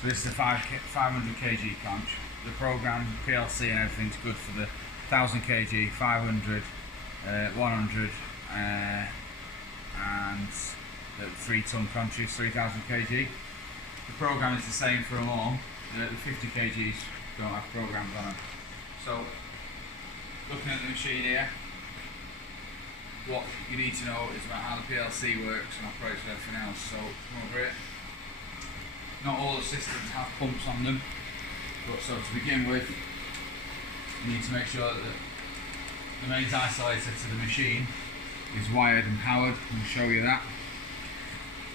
So this is a 500 kg conch. The program, PLC and everything's good for the 1000 kg, 500, 100 and the 3 ton conches, 3000 kg. The program is the same for them all. The 50 kgs don't have programs on them. So looking at the machine here, what you need to know is about how the PLC works and operates with everything else. So come over it. Not all the systems have pumps on them, but so to begin with, you need to make sure that the mains isolator to the machine is wired and powered. I'll show you that.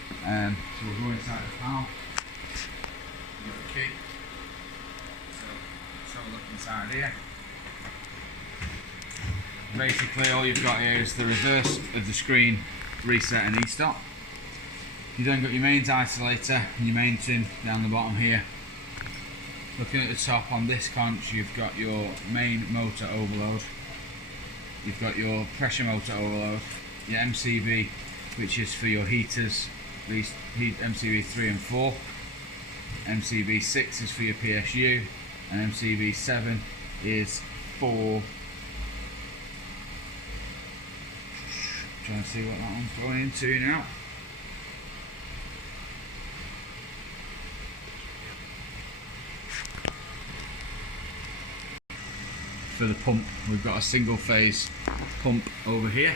So we'll go inside the valve. You've got the key. So let's have a look inside here. Basically all you've got here is the reverse of the screen reset and e-stop. You've then got your mains isolator and your main tin down the bottom here. Looking at the top on this conch, you've got your main motor overload. You've got your pressure motor overload, your MCB, which is for your heaters, these MCB 3 and 4. MCB 6 is for your PSU, and MCB 7 is for... trying to see what that one's going into now. For the pump, we've got a single phase pump over here,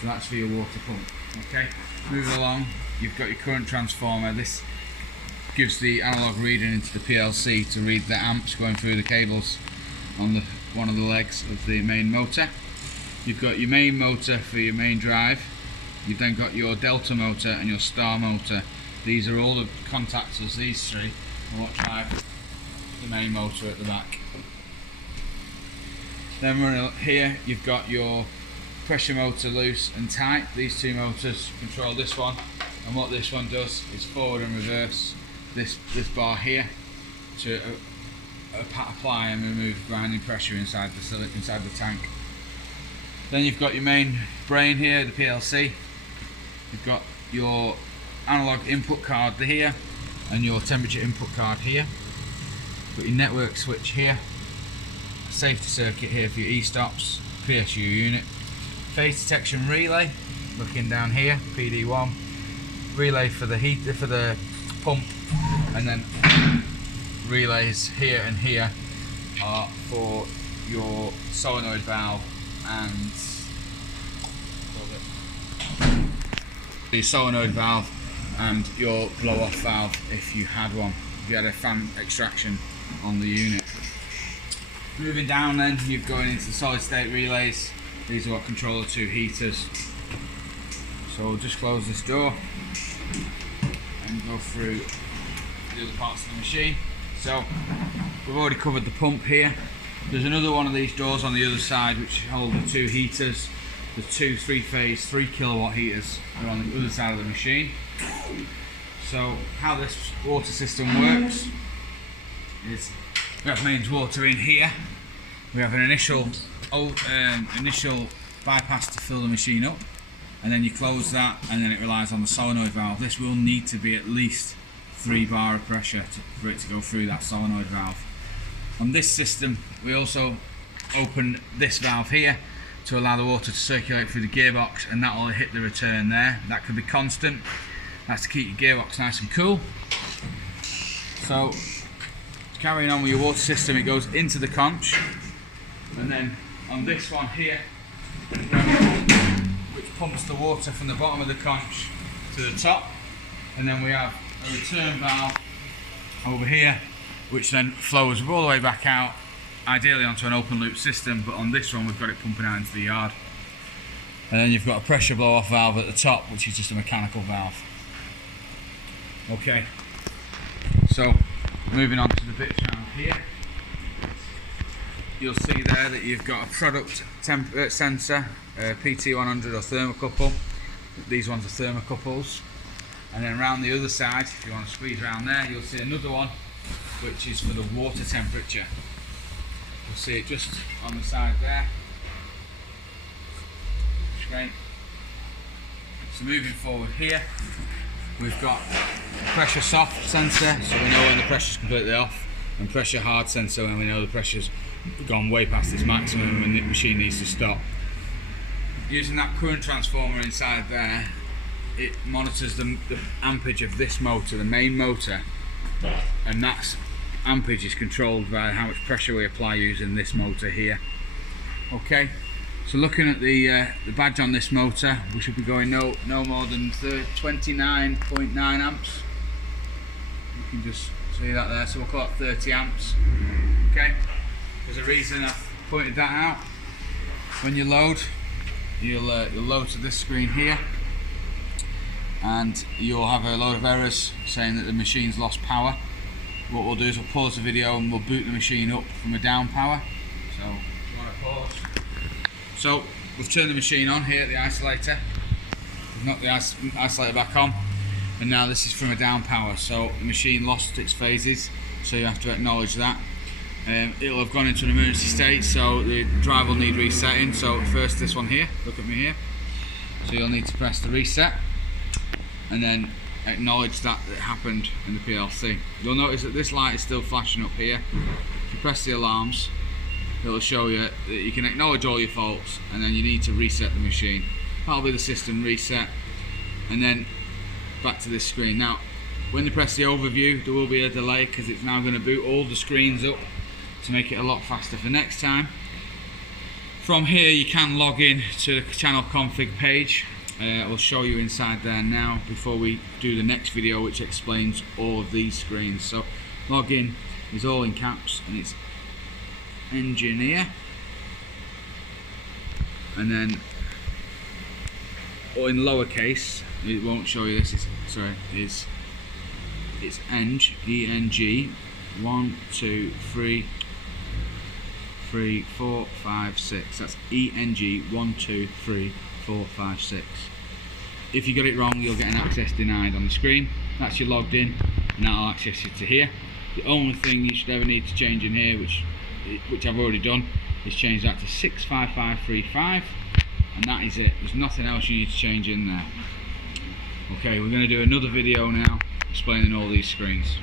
so that's for your water pump. Okay, moving along, you've got your current transformer. This gives the analog reading into the PLC to read the amps going through the cables on one of the legs of the main motor. You've got your main motor for your main drive. You've then got your delta motor and your star motor. These are all the contactors, these three, are what drive the main motor at the back. Then running up here, you've got your pressure motor loose and tight. These two motors control this one, and what this one does is forward and reverse this bar here to apply and remove grinding pressure inside the tank. Then you've got your main brain here, the PLC. You've got your analog input card here and your temperature input card here. Got your network switch here. Safety circuit here for your e-stops, PSU unit, phase detection relay, looking down here, PD1, relay for the heater, for the pump, and then relays here and here are for your solenoid valve and the solenoid valve and your blow-off valve if you had one, if you had a fan extraction on the unit. Moving down then, you're going into the solid state relays. These are what control the two heaters. So we'll just close this door and go through the other parts of the machine. So we've already covered the pump here. There's another one of these doors on the other side which hold the two heaters. The two 3-phase 3 kilowatt heaters are on the other side of the machine. So how this water system works is we have mains water in here. We have an initial bypass to fill the machine up, and then you close that, and then it relies on the solenoid valve. This will need to be at least 3 bar of pressure for it to go through that solenoid valve. On this system, we also open this valve here to allow the water to circulate through the gearbox, and that will hit the return there. That can be constant. That's to keep your gearbox nice and cool. So carrying on with your water system, it goes into the conch, and then on this one here, which pumps the water from the bottom of the conch to the top, and then we have a return valve over here which then flows all the way back out, ideally onto an open loop system, but on this one we've got it pumping out into the yard. And then you've got a pressure blow off valve at the top, which is just a mechanical valve. Okay, so moving on to the bits around here, you'll see there that you've got a product sensor, PT100 or thermocouple. These ones are thermocouples. And then around the other side, if you want to squeeze around there, you'll see another one which is for the water temperature. You'll see it just on the side there. That's great. So moving forward here, we've got pressure soft sensor, so we know when the pressure's completely off, and pressure hard sensor when we know the pressure's gone way past its maximum and the machine needs to stop. Using that current transformer inside there, it monitors the ampage of this motor, the main motor, and that ampage is controlled by how much pressure we apply using this motor here. Okay, so looking at the badge on this motor, we should be going no more than 29.9 amps. You can just see that there, so we'll call it 30 amps. Okay, there's a reason I've pointed that out. When you load, you'll load to this screen here, and you'll have a load of errors saying that the machine's lost power. What we'll do is we'll pause the video and we'll boot the machine up from a down power. So, if you want to pause. So, we've turned the machine on here at the isolator. We've knocked the isolator back on, and now this is from a down power. So, the machine lost its phases, so you have to acknowledge that. It'll have gone into an emergency state, so the drive will need resetting. So, first this one here, look at me here. So, you'll need to press the reset, and then acknowledge that it happened in the PLC. You'll notice that this light is still flashing up here. If you press the alarms, it'll show you that you can acknowledge all your faults, and then you need to reset the machine. That'll be the system reset, and then back to this screen. Now, when you press the overview, there will be a delay because it's now going to boot all the screens up to make it a lot faster for next time. From here, you can log in to the channel config page. I'll show you inside there now before we do the next video, which explains all of these screens. So login is all in caps, and it's engineer, and then, or in lowercase, it won't show you this. It's eng, ENG 1 2 3 3 4 5 6. That's ENG 1 2 3 4 5 6. If you got it wrong, you'll get an access denied on the screen. That's you logged in, and that'll access you to here. The only thing you should ever need to change in here, which I've already done, is change that to 65535, and that is it. There's nothing else you need to change in there. Okay, we're going to do another video now explaining all these screens.